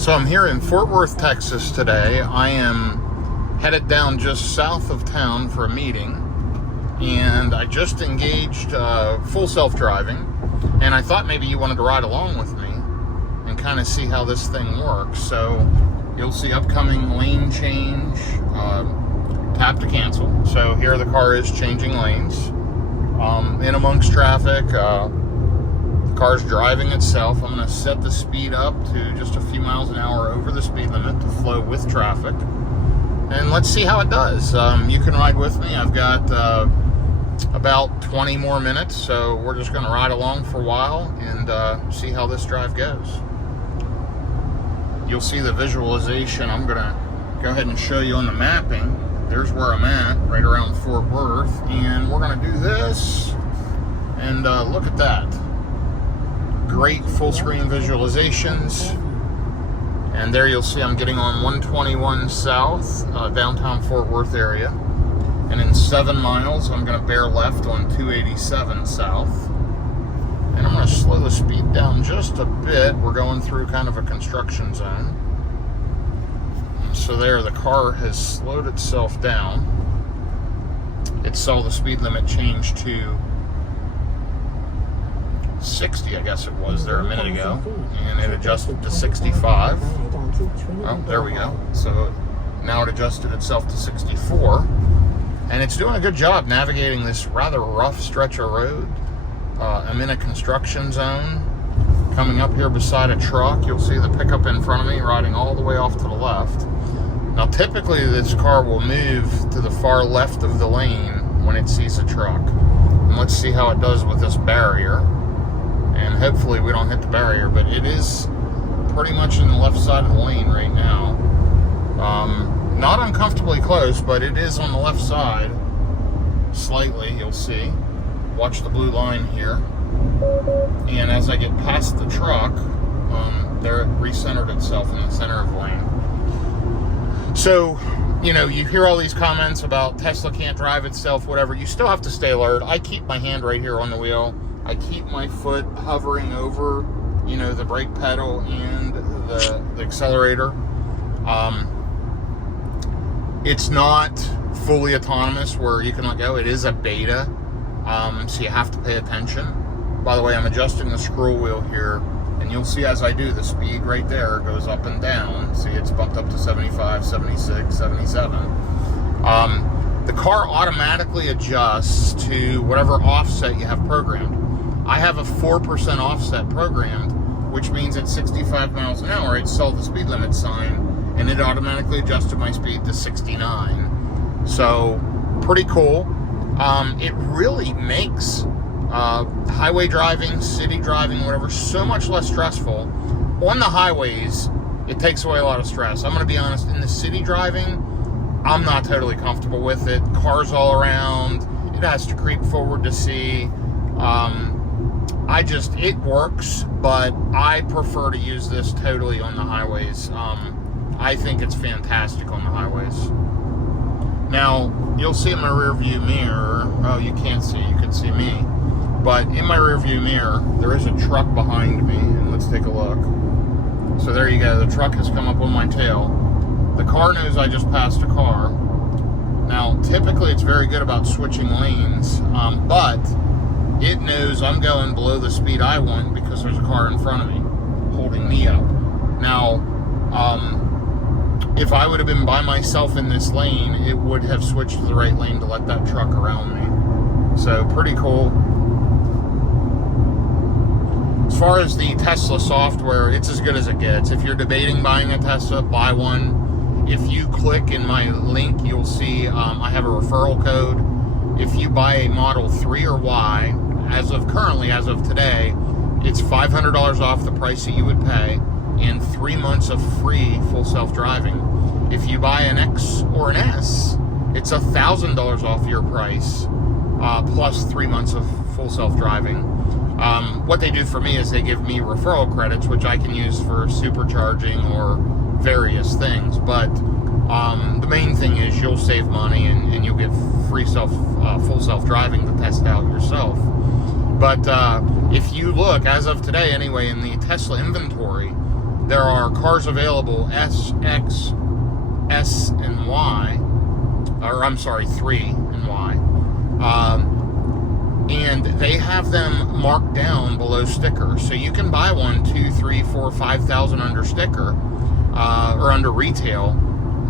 So I'm here in Fort Worth, Texas today. I am headed down just south of town for a meeting, and I just engaged full self-driving, and I thought maybe you wanted to ride along with me and kind of see how this thing works. So you'll see upcoming lane change, tap to cancel. So here the car is changing lanes in amongst traffic. The car's driving itself. I'm going to set the speed up to just a few miles an hour over the speed limit to flow with traffic. And let's see how it does. You can ride with me. I've got about 20 more minutes, so we're just going to ride along for a while and see how this drive goes. You'll see the visualization. I'm going to go ahead and show you on the mapping. There's where I'm at, right around Fort Worth. And we're going to do this. And look at that. Great full screen visualizations. And there you'll see I'm getting on 121 South, downtown Fort Worth area. And in 7 miles, I'm going to bear left on 287 South. And I'm going to slow the speed down just a bit. We're going through kind of a construction zone. So there, the car has slowed itself down. It saw the speed limit change to 60, I guess it was there a minute ago, and it adjusted to 65. Oh, there we go. So now it adjusted itself to 64, and it's doing a good job navigating this rather rough stretch of road. I'm in a construction zone, coming up here beside a truck. You'll see the pickup in front of me riding all the way off to the left. Now typically this car will move to the far left of the lane when it sees a truck. And let's see how it does with this barrier. And hopefully we don't hit the barrier, but it is pretty much in the left side of the lane right now. Not uncomfortably close, but it is on the left side slightly, you'll see. Watch the blue line here. And as I get past the truck, there it recentered itself in the center of the lane. So, you know, you hear all these comments about Tesla can't drive itself, whatever. You still have to stay alert. I keep my hand right here on the wheel. I keep my foot hovering over, you know, the brake pedal and the accelerator. It's not fully autonomous where you can let go. It is a beta, so you have to pay attention. By the way, I'm adjusting the scroll wheel here, and you'll see as I do, the speed right there goes up and down. See, it's bumped up to 75, 76, 77. The car automatically adjusts to whatever offset you have programmed. I have a 4% offset programmed, which means at 65 miles an hour, it saw the speed limit sign, and it automatically adjusted my speed to 69. So, pretty cool. It really makes highway driving, city driving, whatever, so much less stressful. On the highways, it takes away a lot of stress. I'm going to be honest, in the city driving, I'm not totally comfortable with it. Cars all around, it has to creep forward to see. It works, but I prefer to use this totally on the highways. I think it's fantastic on the highways. Now, you'll see in my rear view mirror, oh, you can't see, you can see me, but in my rear view mirror, there is a truck behind me, and let's take a look. So there you go, the truck has come up on my tail. The car knows I just passed a car. Now, typically it's very good about switching lanes, but it knows I'm going below the speed I want because there's a car in front of me holding me up. Now, if I would have been by myself in this lane, it would have switched to the right lane to let that truck around me. So, pretty cool. As far as the Tesla software, it's as good as it gets. If you're debating buying a Tesla, buy one. If you click in my link, you'll see I have a referral code. If you buy a Model 3 or Y, as of today, it's $500 off the price that you would pay and 3 months of free full self-driving. If you buy an X or an S, it's $1,000 off your price, plus 3 months of full self-driving. What they do for me is they give me referral credits, which I can use for supercharging or various things. But the main thing is you'll save money and you'll get free full self-driving to test out yourself. But if you look, as of today anyway, in the Tesla inventory, there are cars available, S, X, S, and Y, or I'm sorry, 3 and Y, and they have them marked down below sticker. So you can buy one 2, 3, 4, 5,000 under sticker, or under retail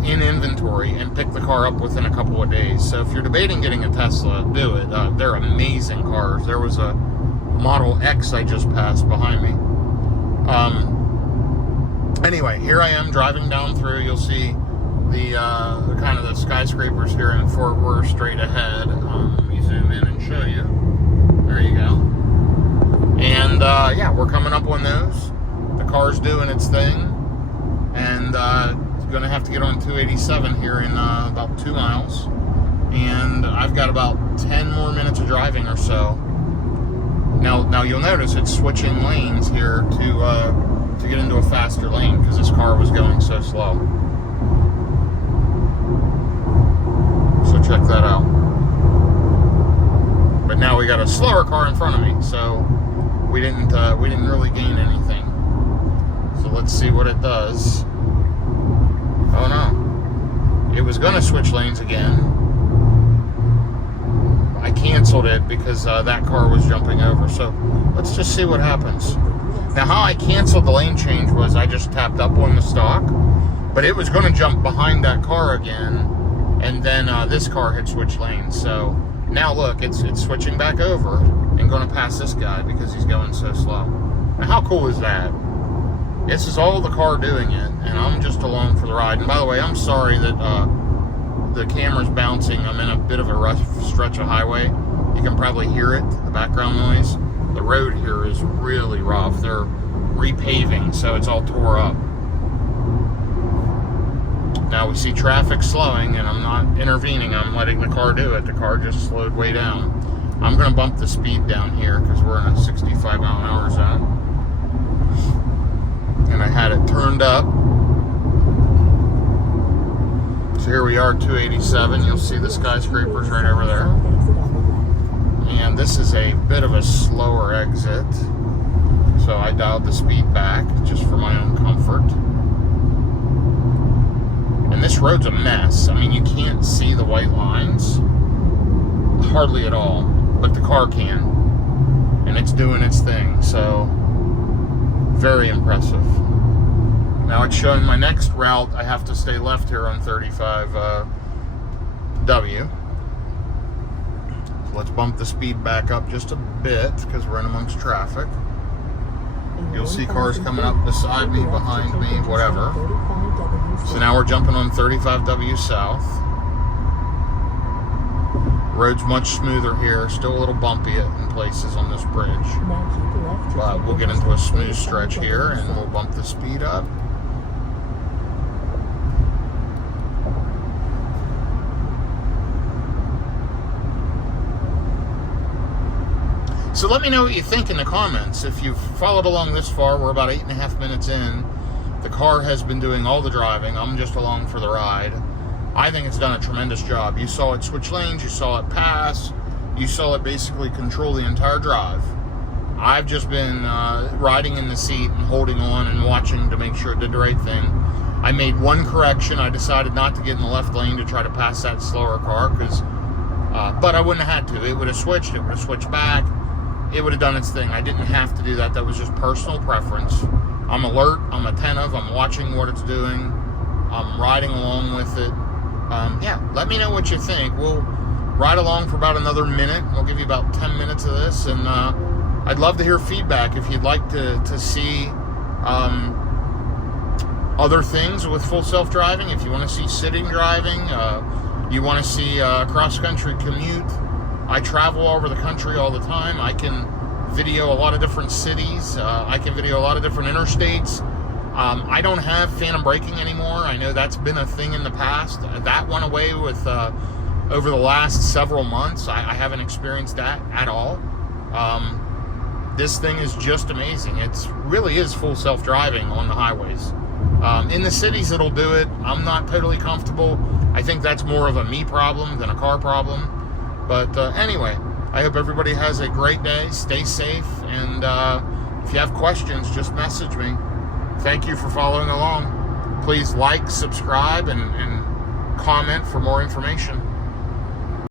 in inventory, and pick the car up within a couple of days. So if you're debating getting a Tesla, do it. They're amazing cars. There was a Model X I just passed behind me. Anyway, here I am driving down through. You'll see the kind of the skyscrapers here in Fort Worth straight ahead. Let me zoom in and show you. There you go. And yeah, we're coming up on those. The car's doing its thing, and going to have to get on 287 here in about 2 miles, and I've got about 10 more minutes of driving or so. Now you'll notice it's switching lanes here to get into a faster lane because this car was going so slow. So check that out. But now we got a slower car in front of me, so we didn't really gain anything. So let's see what it does. Oh no, it was going to switch lanes again. I canceled it because that car was jumping over. So let's just see what happens. Now, how I canceled the lane change was I just tapped up on the stalk, but it was going to jump behind that car again, and then this car had switched lanes. So now look, it's switching back over and going to pass this guy because he's going so slow. Now, how cool is that? This is all the car doing it, and I'm just along for the ride. And by the way, I'm sorry that the camera's bouncing. I'm in a bit of a rough stretch of highway. You can probably hear it, the background noise. The road here is really rough. They're repaving, so it's all tore up. Now we see traffic slowing, and I'm not intervening. I'm letting the car do it. The car just slowed way down. I'm going to bump the speed down here because we're in a 65 mile an hour zone. And I had it turned up. So here we are, 287. You'll see the skyscrapers right over there. And this is a bit of a slower exit. So I dialed the speed back just for my own comfort. And this road's a mess. I mean, you can't see the white lines. Hardly at all. But the car can. And it's doing its thing. So, very impressive. Now it's showing my next route. I have to stay left here on 35W. So let's bump the speed back up just a bit because we're in amongst traffic. You'll see cars coming up beside me, behind me, whatever. So now we're jumping on 35W South. Road's much smoother here. Still a little bumpy in places on this bridge. But we'll get into a smooth stretch here and we'll bump the speed up. So let me know what you think in the comments. If you've followed along this far, we're about 8.5 minutes in. The car has been doing all the driving. I'm just along for the ride. I think it's done a tremendous job. You saw it switch lanes, you saw it pass, you saw it basically control the entire drive. I've just been riding in the seat and holding on and watching to make sure it did the right thing. I made one correction. I decided not to get in the left lane to try to pass that slower car, but I wouldn't have had to. It would have switched, it would have switched back. It would have done its thing. I didn't have to do that. That was just personal preference. I'm alert, I'm attentive, I'm watching what it's doing, I'm riding along with it. Yeah, let me know what you think. We'll ride along for about another minute. We'll give you about 10 minutes of this, and I'd love to hear feedback if you'd like to see other things with full self-driving. If you want to see sitting driving, you want to see cross-country commute. I travel all over the country all the time. I can video a lot of different cities. I can video a lot of different interstates. I don't have phantom braking anymore. I know that's been a thing in the past. That went away with over the last several months. I haven't experienced that at all. This thing is just amazing. It really is full self-driving on the highways. In the cities, it'll do it. I'm not totally comfortable. I think that's more of a me problem than a car problem. But anyway, I hope everybody has a great day. Stay safe. And if you have questions, just message me. thank you for following along. Please like, subscribe, and comment for more information.